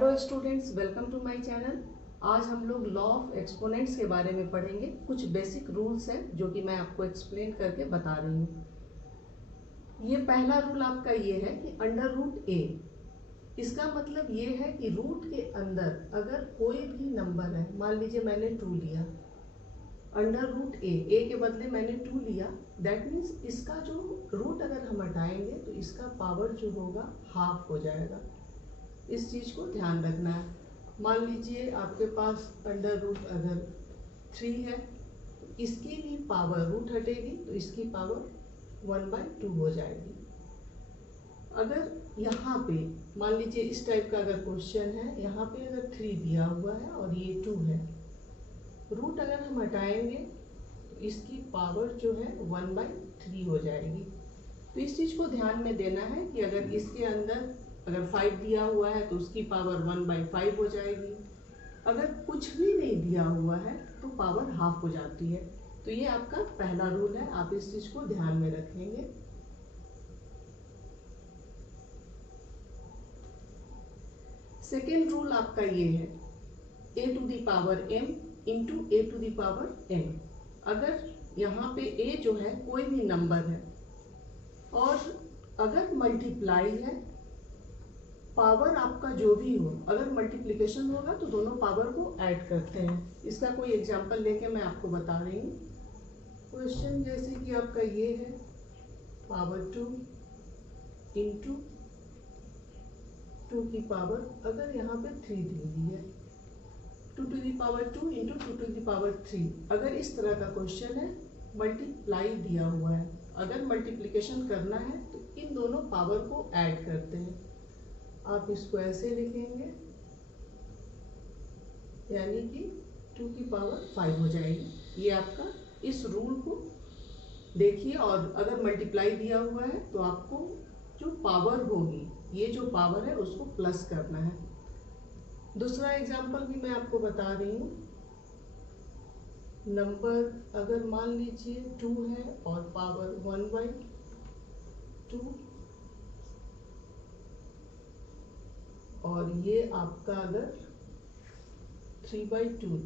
Hello students, welcome to my channel. आज हम लोग लॉ ऑफ एक्सपोनेंट्स के बारे में पढ़ेंगे। कुछ बेसिक रूल्स हैं जो कि मैं आपको एक्सप्लेन करके बता रही हूँ। ये पहला रूल आपका ये है कि अंडर रूट ए, इसका मतलब ये है कि रूट के अंदर अगर कोई भी नंबर है, मान लीजिए मैंने 2 लिया, अंडर रूट ए के बदले मैंने 2 लिया, दैट मीन्स इसका जो रूट अगर हम हटाएंगे तो इसका पावर जो होगा हाफ हो जाएगा। इस चीज़ को ध्यान रखना है। मान लीजिए आपके पास अंडर रूट अगर 3 है, तो इसकी भी पावर, रूट हटेगी तो इसकी पावर 1/2 हो जाएगी। अगर यहाँ पे मान लीजिए इस टाइप का अगर क्वेश्चन है, यहाँ पे अगर 3 दिया हुआ है और ये 2 है, रूट अगर हम हटाएंगे तो इसकी पावर जो है 1/3 हो जाएगी। तो इस चीज़ को ध्यान में देना है कि अगर इसके अंदर अगर 5 दिया हुआ है तो उसकी पावर 1/5 हो जाएगी। अगर कुछ भी नहीं दिया हुआ है तो पावर हाफ हो जाती है। तो ये आपका पहला रूल है, आप इस चीज को ध्यान में रखेंगे। सेकेंड रूल आपका ये है a to the power m into a to the power n। अगर यहाँ पे a जो है कोई भी नंबर है और अगर मल्टीप्लाई है, पावर आपका जो भी हो, अगर मल्टीप्लिकेशन होगा तो दोनों पावर को ऐड करते हैं। इसका कोई एग्जांपल लेके मैं आपको बता रही हूँ। क्वेश्चन जैसे कि आपका ये है पावर 2 इंटू 2 की पावर, अगर यहाँ पे 3 दी हुई है, 2 to the power 2 into 2 to the power 3। अगर इस तरह का क्वेश्चन है, मल्टीप्लाई दिया हुआ है, अगर मल्टीप्लिकेशन करना है तो इन दोनों पावर को ऐड करते हैं। आप इसको ऐसे लिखेंगे, यानी कि 2 की पावर 5 हो जाएगी। ये आपका इस रूल को देखिए, और अगर मल्टीप्लाई दिया हुआ है तो आपको जो पावर होगी, ये जो पावर है उसको प्लस करना है। दूसरा एग्जांपल भी मैं आपको बता रही हूँ। नंबर अगर मान लीजिए 2 है और पावर 1/2, और ये आपका अगर 3/2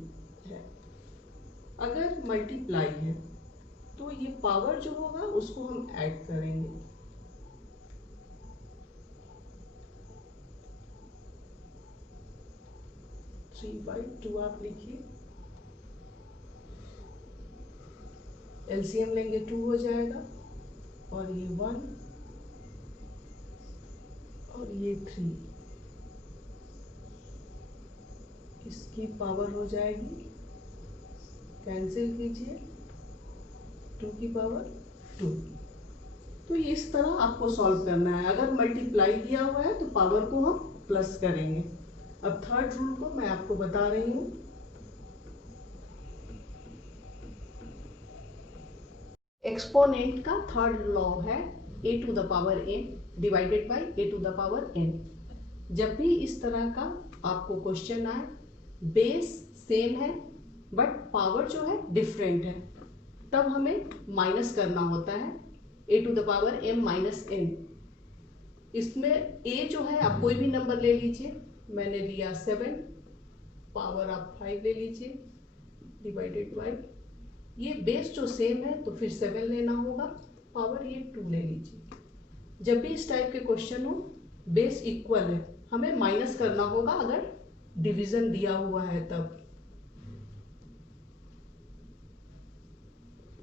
है। अगर मल्टीप्लाई है तो ये पावर जो होगा उसको हम ऐड करेंगे। थ्री बाई टू आप लिखिए, एलसीएम लेंगे 2 हो जाएगा, और ये 1 और ये 3, इसकी पावर हो जाएगी, कैंसिल कीजिए, 2 की पावर 2। तो इस तरह आपको सॉल्व करना है। अगर मल्टीप्लाई दिया हुआ है तो पावर को हम प्लस करेंगे। अब थर्ड रूल को मैं आपको बता रही हूँ। एक्सपोनेंट का थर्ड लॉ है a to the power n divided by a to the power n। जब भी इस तरह का आपको क्वेश्चन आए, बेस सेम है बट पावर जो है डिफरेंट है, तब हमें माइनस करना होता है a to the power m minus n। इसमें a जो है आप कोई भी नंबर ले लीजिए, मैंने लिया 7, पावर आप 5 ले लीजिए, डिवाइडेड बाई, ये बेस जो सेम है तो फिर 7 लेना होगा, पावर ये 2 ले लीजिए। जब भी इस टाइप के क्वेश्चन हो, बेस इक्वल है, हमें माइनस करना होगा अगर डिवीजन दिया हुआ है तब।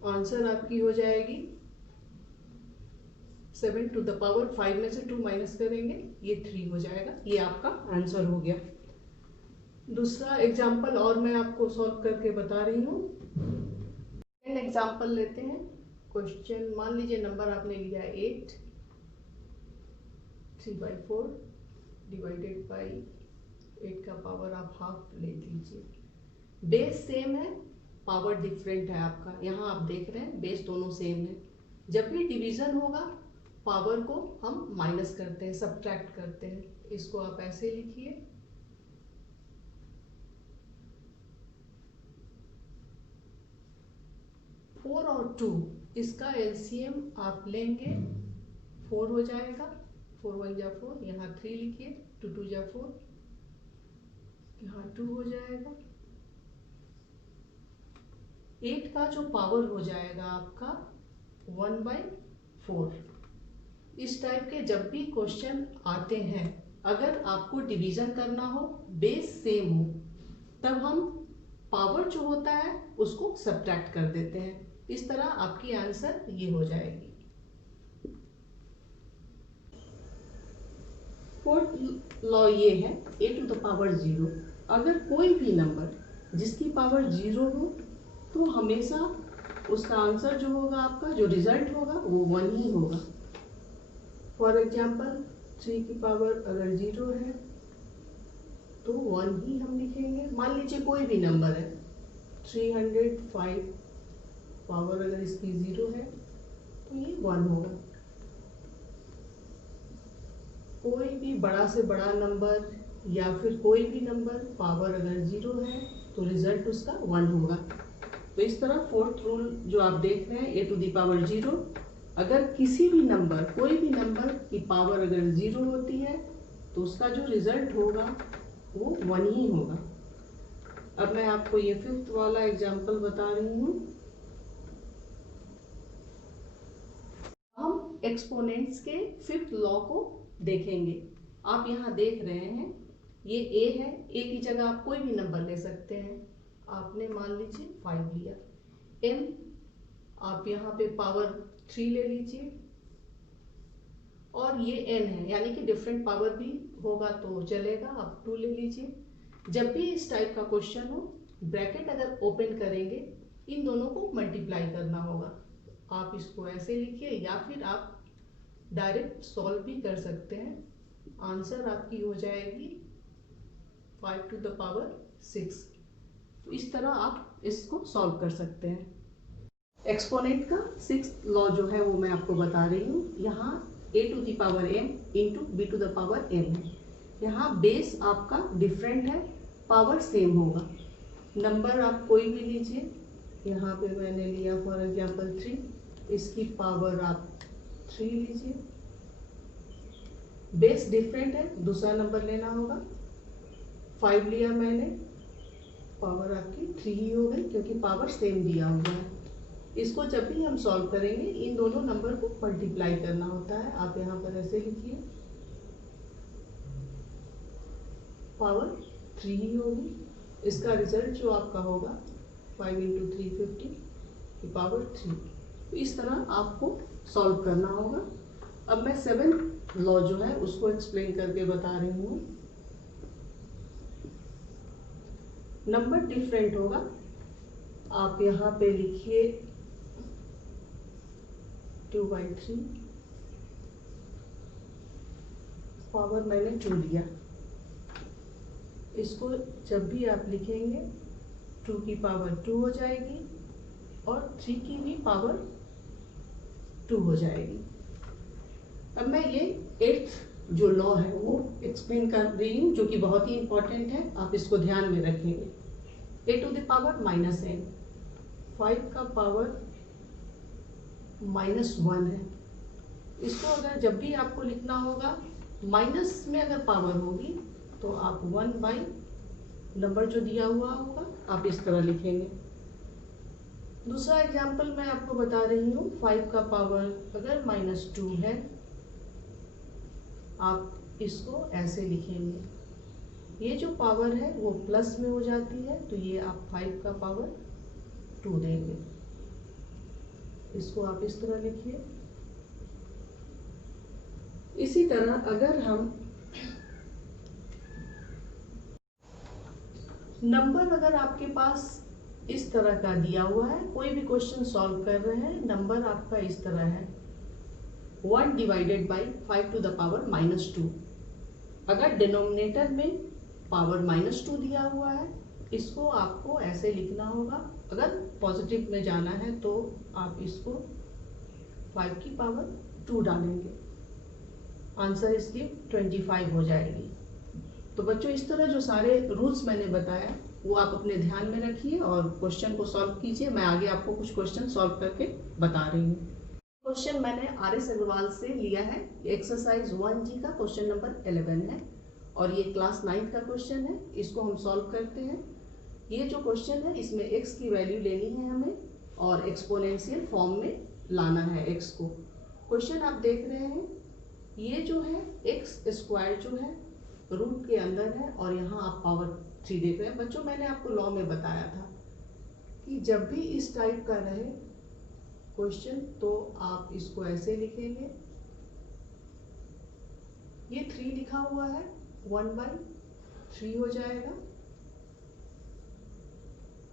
आंसर आपकी हो जाएगी 7 टू द पावर 5 में से 2 माइनस करेंगे, ये 3 हो जाएगा। ये आपका आंसर हो गया। दूसरा एग्जाम्पल और मैं आपको सॉल्व करके बता रही हूँ। एग्जाम्पल लेते हैं। क्वेश्चन मान लीजिए नंबर आपने लिया 8, 3/4 डिवाइडेड बाई 8 का पावर आप हाफ ले लीजिए। बेस सेम है, पावर डिफरेंट है आपका। यहाँ आप देख रहे हैं बेस दोनों सेम है। जब भी डिवीजन होगा, पावर को हम माइनस करते हैं, सब्ट्रैक्ट करते हैं। इसको आप ऐसे लिखिए, फोर और 2, इसका एलसीएम आप लेंगे 4 हो जाएगा, 4 1 जा 4, यहाँ 3 लिखिए, 2 2 जा 4, यहाँ 2 हो जाएगा। 8 का जो पावर हो जाएगा आपका 1/4। इस टाइप के जब भी क्वेश्चन आते हैं, अगर आपको डिवीजन करना हो, बेस सेम हो, तब हम पावर जो होता है उसको सब्ट्रैक्ट कर देते हैं। इस तरह आपकी आंसर ये हो जाएगी। फोर्थ लॉ ये है a⁻0। अगर कोई भी नंबर जिसकी पावर 0 हो तो हमेशा उसका आंसर जो होगा, आपका जो रिजल्ट होगा वो 1 ही होगा। फॉर एग्जाम्पल 3 की पावर अगर 0 है तो 1 ही हम लिखेंगे। मान लीजिए कोई भी नंबर है 305, पावर अगर इसकी 0 है तो ये 1 होगा। कोई भी बड़ा से बड़ा नंबर या फिर कोई भी नंबर पावर अगर 0 है तो रिजल्ट उसका 1 होगा। तो इस तरह फोर्थ रूल जो आप देख रहे हैं a⁻0, अगर किसी भी नंबर, कोई भी नंबर की पावर अगर 0 होती है तो उसका जो रिजल्ट होगा वो 1 ही होगा। अब मैं आपको ये 5th वाला एग्जाम्पल बता रही हूँ। हम एक्सपोनेंट्स के 5th लॉ को देखेंगे। आप यहाँ देख रहे हैं ये a है। a की जगह आप कोई भी नंबर ले सकते हैं। आपने मान लीजिए 5 लिया। m आप यहाँ पे पावर 3 ले लीजिए, और ये n है, यानी कि डिफरेंट पावर भी होगा तो चलेगा, आप 2 ले लीजिए। जब भी इस टाइप का क्वेश्चन हो, ब्रैकेट अगर ओपन करेंगे, इन दोनों को मल्टीप्लाई करना होगा। आप इसको ऐसे लिखिए या फिर आप डायरेक्ट सॉल्व भी कर सकते हैं। आंसर आपकी हो जाएगी 5⁻6। तो इस तरह आप इसको सॉल्व कर सकते हैं। एक्सपोनेंट का 6th लॉ जो है वो मैं आपको बता रही हूँ। यहाँ a⁻m इंटू b⁻m है। यहाँ बेस आपका डिफरेंट है, पावर सेम होगा। नंबर आप कोई भी लीजिए। यहाँ पे मैंने लिया फॉर एग्जाम्पल 3, इसकी पावर आप 3 लीजिए। बेस डिफरेंट है, दूसरा नंबर लेना होगा। 5 लिया मैंने, पावर आपकी 3 ही हो गई क्योंकि पावर सेम दिया हुआ है। इसको जब भी हम सॉल्व करेंगे, इन दोनों नंबर को मल्टीप्लाई करना होता है। आप यहाँ पर ऐसे लिखिए, पावर 3 ही होगी। इसका रिजल्ट जो आपका होगा 5 × 3 50 की पावर 3। तो इस तरह आपको सॉल्व करना होगा। अब मैं 7th लॉ जो है उसको एक्सप्लेन करके बता रही हूँ। नंबर डिफरेंट होगा। आप यहाँ पे लिखिए 2/3, पावर मैंने 2 लिया। इसको जब भी आप लिखेंगे 2 की पावर 2 हो जाएगी और 3 की भी पावर 2 हो जाएगी। अब मैं ये 8th जो लॉ है वो एक्सप्लेन कर रही हूँ, जो कि बहुत ही इंपॉर्टेंट है। आप इसको ध्यान में रखेंगे। a⁻n, 5 का पावर -1 है। इसको अगर जब भी आपको लिखना होगा, माइनस में अगर पावर होगी तो आप 1/ नंबर जो दिया हुआ होगा आप इस तरह लिखेंगे। दूसरा एग्जाम्पल मैं आपको बता रही हूँ। 5 का पावर अगर -2 है, आप इसको ऐसे लिखेंगे। ये जो पावर है वो प्लस में हो जाती है, तो ये आप 5 का पावर 2 देंगे। इसको आप इस तरह लिखिए। इसी तरह अगर हम नंबर, अगर आपके पास इस तरह का दिया हुआ है, कोई भी क्वेश्चन सॉल्व कर रहे हैं, नंबर आपका इस तरह है 1 / 5⁻²। अगर डिनोमिनेटर में पावर -2 दिया हुआ है, इसको आपको ऐसे लिखना होगा। अगर पॉजिटिव में जाना है तो आप इसको 5 की पावर 2 डालेंगे। आंसर इसकी 25 हो जाएगी। तो बच्चों, इस तरह जो सारे रूल्स मैंने बताया वो आप अपने ध्यान में रखिए और क्वेश्चन को सॉल्व कीजिए। मैं आगे आपको कुछ क्वेश्चन सॉल्व करके बता रही हूँ। क्वेश्चन मैंने RS अग्रवाल से लिया है। एक्सरसाइज 1G का क्वेश्चन नंबर 11 है और ये क्लास 9 का क्वेश्चन है, इसको हम सॉल्व करते हैं। ये जो क्वेश्चन है इसमें x की वैल्यू लेनी है हमें और एक्सपोनेंशियल फॉर्म में लाना है x को। क्वेश्चन आप देख रहे हैं, ये जो है x स्क्वायर जो है रूट के अंदर है और यहाँ आप पावर 3 देख रहे हैं। बच्चों मैंने आपको लॉ में बताया था कि जब भी इस टाइप का रहे क्वेश्चन तो आप इसको ऐसे लिखेंगे, ये 3 लिखा हुआ है 1/3 हो जाएगा।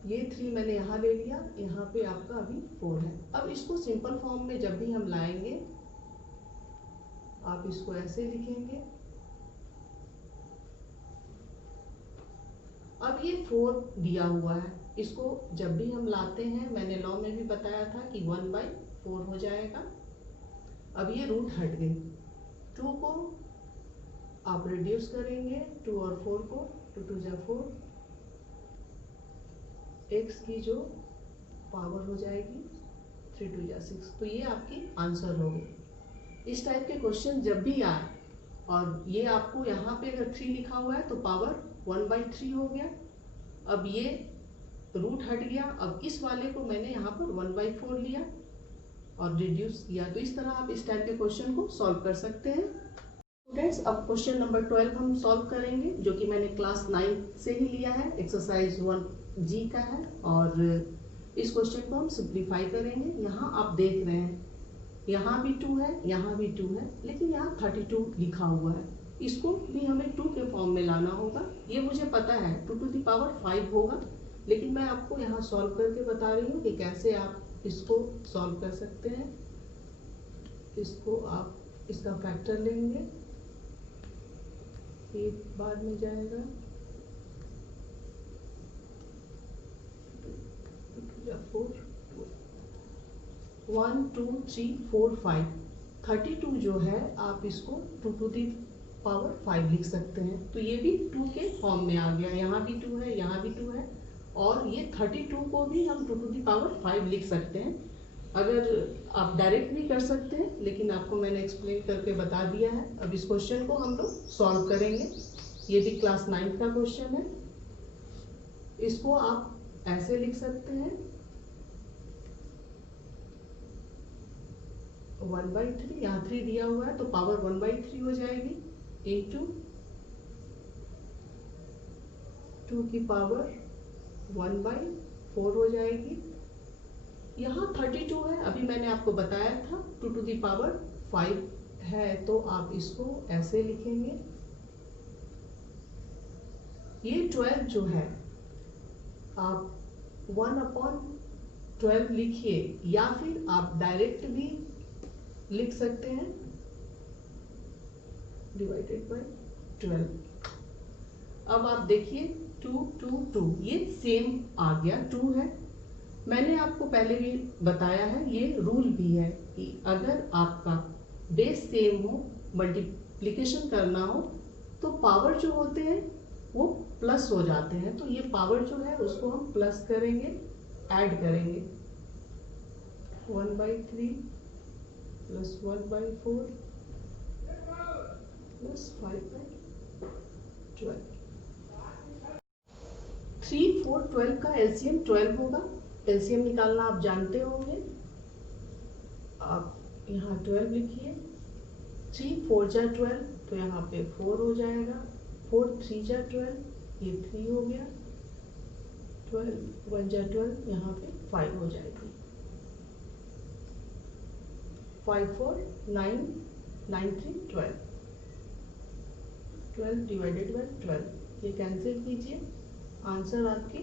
ये 3 मैंने यहाँ ले लिया, यहाँ पे आपका अभी 4 है। अब इसको सिंपल फॉर्म में जब भी हम लाएंगे आप इसको ऐसे लिखेंगे। अब ये 4 दिया हुआ है, इसको जब भी हम लाते हैं मैंने लॉ में भी बताया था कि 1/4 हो जाएगा। अब ये रूट हट गई, 2 को आप रिड्यूस करेंगे, 2 और 4 को, 2 2 जा 4, x की जो पावर हो जाएगी 3 2 जा 6। तो ये आपकी आंसर होगी। इस टाइप के क्वेश्चन जब भी आए और ये आपको यहाँ पे अगर 3 लिखा हुआ है तो पावर 1/3 हो गया। अब ये रूट हट गया, अब इस वाले को मैंने यहाँ पर 1/4 लिया और रिड्यूस किया। तो इस तरह आप इस टाइप के क्वेश्चन को सॉल्व कर सकते हैं। स्टूडेंट्स, अब क्वेश्चन नंबर 12 हम सॉल्व करेंगे जो कि मैंने क्लास 9 से ही लिया है, एक्सरसाइज 1G का है। और इस क्वेश्चन को हम सिंप्लीफाई करेंगे। यहाँ आप देख रहे हैं यहाँ भी 2 है, यहाँ भी 2 है, लेकिन यहाँ 32 लिखा हुआ है। इसको भी हमें 2 के फॉर्म में लाना होगा। ये मुझे पता है 2 टू द पावर 5 होगा, लेकिन मैं आपको यहाँ सॉल्व करके बता रही हूँ कि कैसे आप इसको सॉल्व कर सकते हैं। इसको आप इसका फैक्टर लेंगे, ये बाद में जाएगा 4 1 2 3 4 5 32 जो है आप इसको 2 टू दी पावर 5 लिख सकते हैं। तो ये भी 2 के फॉर्म में आ गया, यहाँ भी 2 है, यहाँ भी 2 है, और ये 32 को भी हम 2 टू दी पावर 5 लिख सकते हैं। अगर आप डायरेक्ट भी कर सकते हैं, लेकिन आपको मैंने एक्सप्लेन करके बता दिया है। अब इस क्वेश्चन को हम लोग सॉल्व करेंगे। ये भी क्लास 9 का क्वेश्चन है। इसको आप ऐसे लिख सकते हैं 1/3, यहाँ 3 दिया हुआ है तो पावर 1/3 हो जाएगी, इंटू 2 की पावर 1/4 हो जाएगी। यहाँ 32 है, अभी मैंने आपको बताया था 2 टू दी पावर 5 है, तो आप इसको ऐसे लिखेंगे। ये 12 जो है आप 1/12 लिखिए, या फिर आप डायरेक्ट भी लिख सकते हैं डिवाइडेड बाय 12। अब आप देखिए 2 2 2 ये सेम आ गया, 2 है। मैंने आपको पहले भी बताया है, ये रूल भी है कि अगर आपका बेस सेम हो, मल्टीप्लिकेशन करना हो, तो पावर जो होते हैं वो प्लस हो जाते हैं। तो ये पावर जो है उसको हम प्लस करेंगे, ऐड करेंगे। 1/3 प्लस 1/4 प्लस 5/12। 3 4 12 का एलसीएम 12 होगा। एलसीएम निकालना आप जानते होंगे। आप यहाँ 12 लिखिए, 3 4 जा 12 तो यहाँ पे 4 हो जाएगा, 4 3 जा 12 ये 3 हो गया, 12 1 जा 12 यहाँ पे 5 हो जाएगी। 5 4 9 9 3 12 12 डिवाइडेड बाय 12, ये कैंसिल कीजिए, आंसर आपकी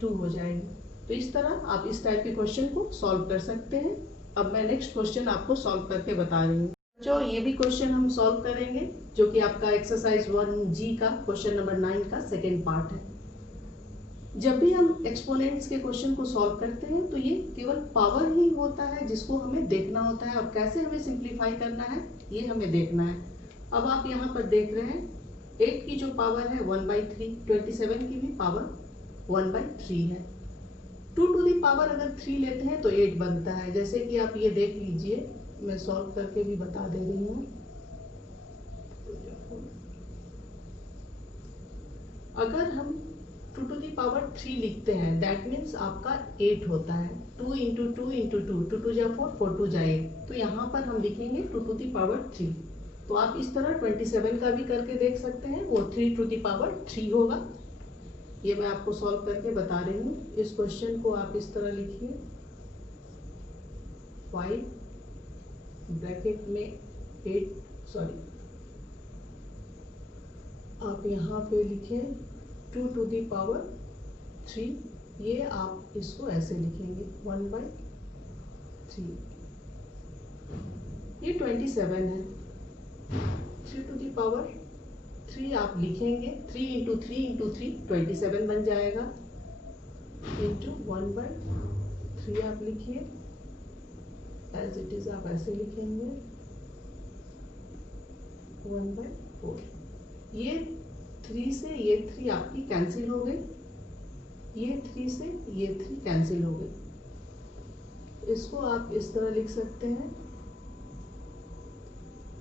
2 हो जाएगी। तो इस तरह आप इस टाइप के क्वेश्चन को सॉल्व कर सकते हैं। अब मैं नेक्स्ट क्वेश्चन आपको सॉल्व करके बता रही हूँ। जो ये भी क्वेश्चन हम सॉल्व करेंगे जो कि आपका एक्सरसाइज 1G का क्वेश्चन नंबर 9 का सेकेंड पार्ट है। जब भी हम एक्सपोनेंट्स के क्वेश्चन को सॉल्व करते हैं तो ये केवल पावर ही होता है जिसको हमें देखना होता है, और कैसे हमें सिंप्लीफाई करना है ये हमें देखना है। अब आप यहाँ पर देख रहे हैं 8 की जो पावर है 1/3, 27 की भी पावर 1/3 है। 2 टू दी पावर अगर 3 लेते हैं तो 8 बनता है। जैसे कि आप ये देख लीजिए, मैं सॉल्व करके भी बता दे रही हूँ। अगर हम 2 to the power 3 लिखते हैं दैट मीन्स आपका 8 होता है। 2 into 2 into 2, 2 2 जा 4, 4 2 जा 8, तो यहाँ पर हम लिखेंगे 2 to the power 3। तो आप इस तरह 27 का भी करके देख सकते हैं, वो 3 to the power 3 होगा। ये मैं आपको सॉल्व करके बता रही हूँ। इस क्वेश्चन को आप इस तरह लिखिए, 5 ब्रैकेट में 8, सॉरी आप यहाँ पे लिखें 2 to the power 3, ये आप इसको ऐसे लिखेंगे 1/3। ये 27 है। 3 to the power 3 आप लिखेंगे, 3 into 3 into 3 27 बन जाएगा, into 1/3 आप लिखिए, एज इट इज आप ऐसे लिखेंगे 1/4। ये 3 से ये 3 आपकी कैंसिल हो गई, ये 3 से ये 3 कैंसिल हो गई। इसको आप इस तरह लिख सकते हैं,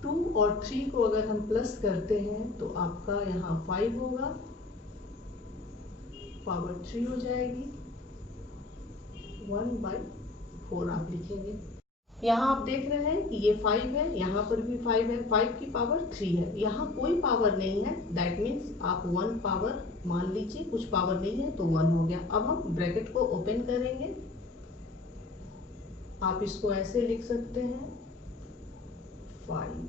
2 और 3 को अगर हम प्लस करते हैं तो आपका यहाँ 5 होगा, पावर 3 हो जाएगी, 1/4 आप लिखेंगे। यहाँ आप देख रहे हैं कि ये 5 है, यहाँ पर भी 5 है, 5 की पावर 3 है, यहाँ कोई पावर नहीं है, दैट मीन्स आप 1 पावर मान लीजिए, कुछ पावर नहीं है तो 1 हो गया। अब हम ब्रैकेट को ओपन करेंगे, आप इसको ऐसे लिख सकते हैं 5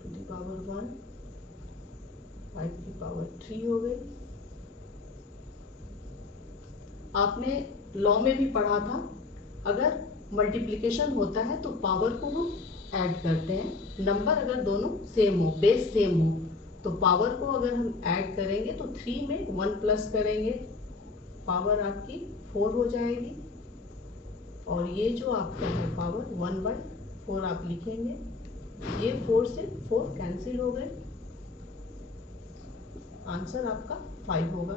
to the power 1, 5 की पावर 3 हो गई। आपने लॉ में भी पढ़ा था, अगर मल्टीप्लिकेशन होता है तो पावर को हम ऐड करते हैं। नंबर अगर दोनों सेम हो, बेस सेम हो, तो पावर को अगर हम ऐड करेंगे तो 3 में 1 प्लस करेंगे, पावर आपकी 4 हो जाएगी। और ये जो आपका है पावर 1/4 आप लिखेंगे, ये 4 से 4 कैंसिल हो गए, आंसर आपका 5 होगा।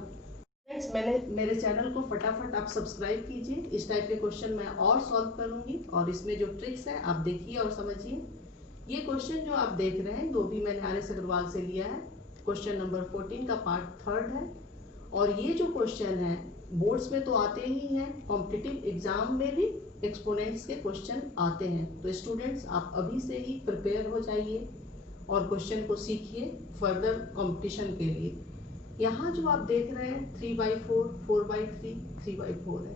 फ्रेंड्स, मेरे चैनल को फटाफट आप सब्सक्राइब कीजिए, इस टाइप के क्वेश्चन मैं और सॉल्व करूंगी, और इसमें जो ट्रिक्स है आप देखिए और समझिए। ये क्वेश्चन जो आप देख रहे हैं वो भी मैंने आर.एस. अग्रवाल से लिया है, क्वेश्चन नंबर 14 का पार्ट 3 है। और ये जो क्वेश्चन है बोर्ड्स में तो आते ही हैं, कॉम्पिटिटिव एग्जाम में भी एक्सपोनेंट्स के क्वेश्चन आते हैं। तो स्टूडेंट्स आप अभी से ही प्रिपेयर हो जाइए और क्वेश्चन को सीखिए फर्दर कंपटीशन के लिए। यहाँ जो आप देख रहे हैं 3/4, 4/3, 3/4 है,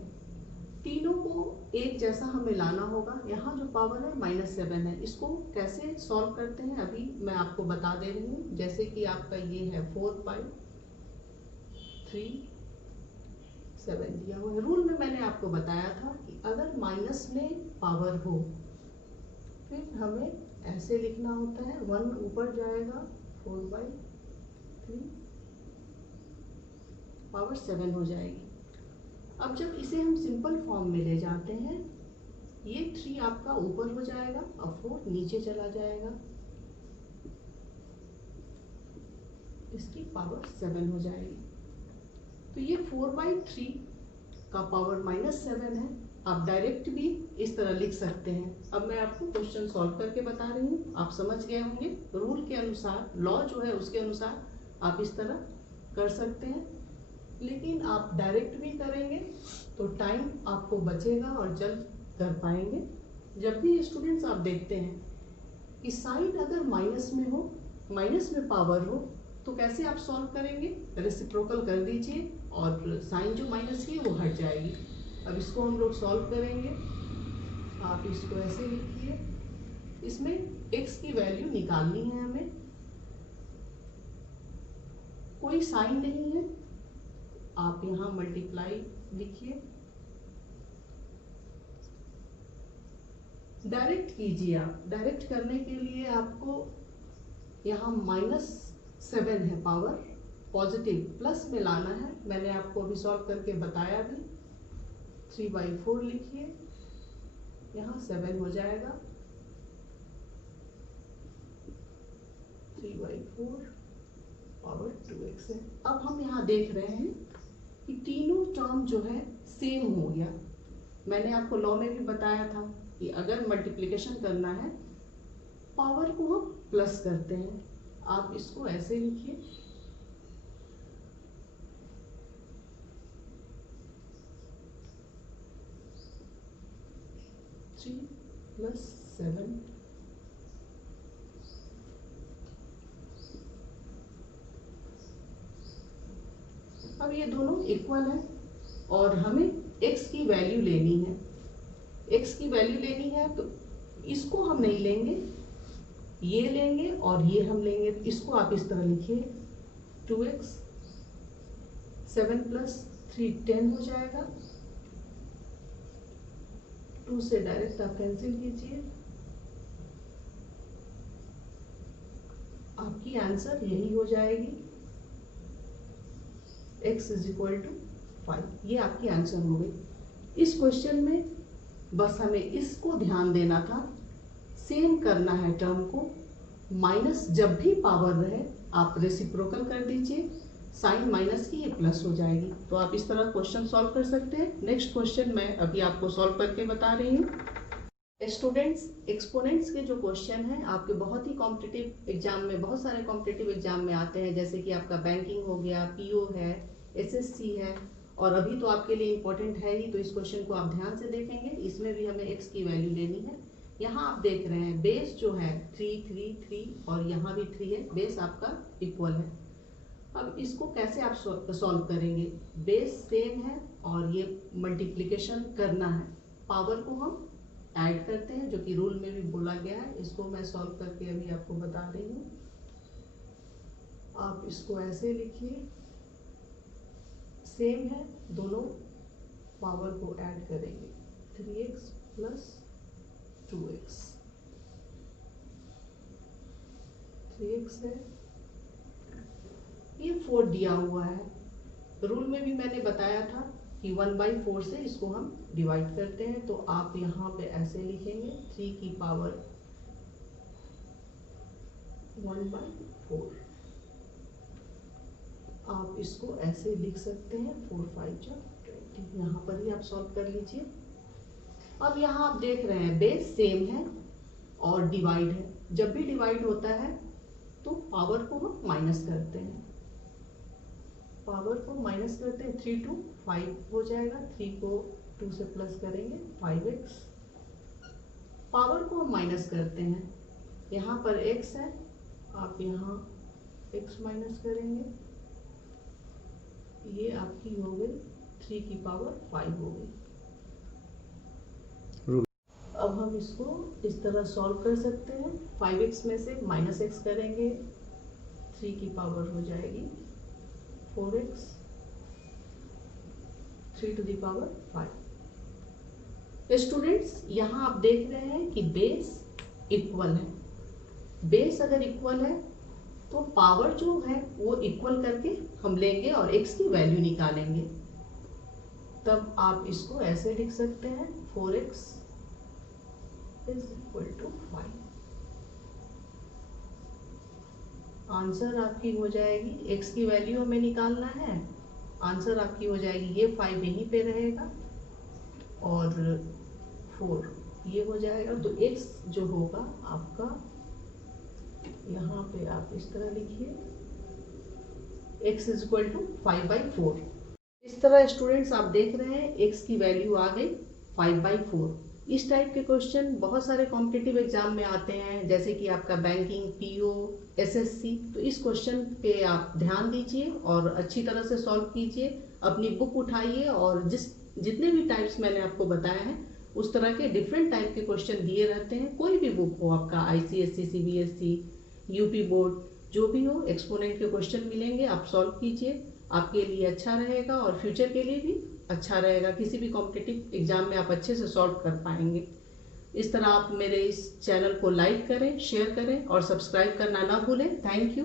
तीनों को एक जैसा हमें लाना होगा। यहाँ जो पावर है -7 है, इसको कैसे सॉल्व करते हैं अभी मैं आपको बता दे रही हूँ। जैसे कि आपका ये है 4/3, 7 दिया हुआ है। रूल में मैंने आपको बताया था कि अगर माइनस में पावर हो फिर हमें ऐसे लिखना होता है, 1 ऊपर जाएगा, 4/3 पावर 7 हो जाएगी। अब जब इसे हम सिंपल फॉर्म में ले जाते हैं, ये 3 आपका ऊपर हो जाएगा और 4 नीचे चला जाएगा, इसकी पावर 7 हो जाएगी। तो ये 4/3 का पावर -7 है। आप डायरेक्ट भी इस तरह लिख सकते हैं। अब मैं आपको क्वेश्चन सॉल्व करके बता रही हूँ, आप समझ गए होंगे। रूल के अनुसार, लॉ जो है उसके अनुसार आप इस तरह कर सकते हैं, लेकिन आप डायरेक्ट भी करेंगे तो टाइम आपको बचेगा और जल्द कर पाएंगे। जब भी स्टूडेंट्स आप देखते हैं कि साइन अगर माइनस में हो, माइनस में पावर हो, तो कैसे आप सॉल्व करेंगे, रेसिप्रोकल कर दीजिए और साइन जो माइनस की वो हट जाएगी। अब इसको हम लोग सॉल्व करेंगे। आप इसको ऐसे लिखिए, इसमें x की वैल्यू निकालनी है हमें, कोई साइन नहीं है, आप यहाँ मल्टीप्लाई लिखिए, डायरेक्ट कीजिए। आप डायरेक्ट करने के लिए आपको यहाँ -7 है पावर, पॉजिटिव प्लस में लाना है। मैंने आपको अभी सॉल्व करके बताया भी। 3/4 लिखिए, यहाँ 7 हो जाएगा, 3/4 पावर 2x है। अब हम यहाँ देख रहे हैं कि तीनों टर्म जो है सेम हो गया। मैंने आपको लॉ में भी बताया था कि अगर मल्टीप्लिकेशन करना है पावर को हम प्लस करते हैं। आप इसको ऐसे लिखिए, थ्री प्लस 7 अब ये दोनों इक्वल है और हमें x की वैल्यू लेनी है। x की वैल्यू लेनी है तो इसको हम नहीं लेंगे, ये लेंगे और ये हम लेंगे। इसको आप इस तरह लिखिए, 2x 7 प्लस 3 10 हो जाएगा। 2 से डायरेक्ट आप कैंसिल कीजिए, आपकी आंसर यही हो जाएगी, x इज इक्वल टू 5। ये आपकी आंसर हो गई। इस क्वेश्चन में बस हमें इसको ध्यान देना था, सेम करना है टर्म को, माइनस जब भी पावर रहे आप रेसिप्रोकल कर दीजिए, साइन माइनस की ये प्लस हो जाएगी। तो आप इस तरह क्वेश्चन सॉल्व कर सकते हैं। नेक्स्ट क्वेश्चन मैं अभी आपको सॉल्व करके बता रही हूँ। स्टूडेंट्स, एक्सपोनेंट्स के जो क्वेश्चन हैं आपके बहुत ही कॉम्पिटिटिव एग्जाम में, बहुत सारे कॉम्पिटिटिव एग्जाम में आते हैं, जैसे कि आपका बैंकिंग हो गया, पीओ है, एसएससी है, और अभी तो आपके लिए इम्पोर्टेंट है ही, तो इस क्वेश्चन को आप ध्यान से देखेंगे। इसमें भी हमें x की वैल्यू लेनी है। यहाँ आप देख रहे हैं बेस जो है 3 3 3 और यहाँ भी 3 है, बेस आपका इक्वल है। अब इसको कैसे आप सॉल्व करेंगे? बेस सेम है और ये मल्टीप्लिकेशन करना है, पावर को हम ऐड करते हैं, जो कि रूल में भी बोला गया है। इसको मैं सॉल्व करके अभी आपको बता रही हूँ। आप इसको ऐसे लिखिए, सेम है, दोनों पावर को ऐड करेंगे, 3x प्लस 2x, 3x है, ये 4 दिया हुआ है। रूल में भी मैंने बताया था कि 1/4 से इसको हम डिवाइड करते हैं, तो आप यहाँ पे ऐसे लिखेंगे 3 की पावर 1/4। आप इसको ऐसे लिख सकते हैं 4 5 20। यहाँ पर ही आप सॉल्व कर लीजिए। अब यहाँ आप देख रहे हैं बेस सेम है और डिवाइड है। जब भी डिवाइड होता है तो पावर को हम माइनस करते हैं, पावर को माइनस करते हैं, 3 2 5 हो जाएगा, 3 को 2 से प्लस करेंगे 5x। पावर को हम माइनस करते हैं, यहाँ पर x है, आप यहाँ x माइनस करेंगे, ये आपकी हो गई 3 की पावर 5 हो गई। अब हम इसको इस तरह सॉल्व कर सकते हैं, 5x में से माइनस x करेंगे, 3 की पावर हो जाएगी 4x, 3 to the power 5। Students, यहाँ आप देख रहे हैं कि बेस इक्वल है। बेस अगर इक्वल है तो पावर जो है वो इक्वल करके हम लेंगे और x की वैल्यू निकालेंगे। तब आप इसको ऐसे लिख सकते हैं, 4x is equal to 5। Answer आपकी हो जाएगी, x की वैल्यू हमें निकालना है, आंसर आपकी हो जाएगी, ये 5 यहीं पे रहेगा और 4 ये हो जाएगा। तो x जो होगा आपका, यहाँ पे आप इस तरह लिखिए, x इज इक्वल टू 5/4। इस तरह स्टूडेंट्स आप देख रहे हैं x की वैल्यू आ गई 5/4। इस टाइप के क्वेश्चन बहुत सारे कॉम्पिटिटिव एग्जाम में आते हैं, जैसे कि आपका बैंकिंग, पीओ, एसएससी। तो इस क्वेश्चन पे आप ध्यान दीजिए और अच्छी तरह से सॉल्व कीजिए। अपनी बुक उठाइए और जितने भी टाइप्स मैंने आपको बताया है उस तरह के डिफरेंट टाइप के क्वेश्चन दिए रहते हैं। कोई भी बुक हो आपका, आईसीएससी, सीबीएसई, यूपी बोर्ड, जो भी हो, एक्सपोनेंट के क्वेश्चन मिलेंगे, आप सॉल्व कीजिए, आपके लिए अच्छा रहेगा और फ्यूचर के लिए भी अच्छा रहेगा। किसी भी कॉम्पिटिटिव एग्जाम में आप अच्छे से सॉल्व कर पाएंगे। इस तरह आप मेरे इस चैनल को लाइक करें, शेयर करें और सब्सक्राइब करना ना भूलें। Thank you.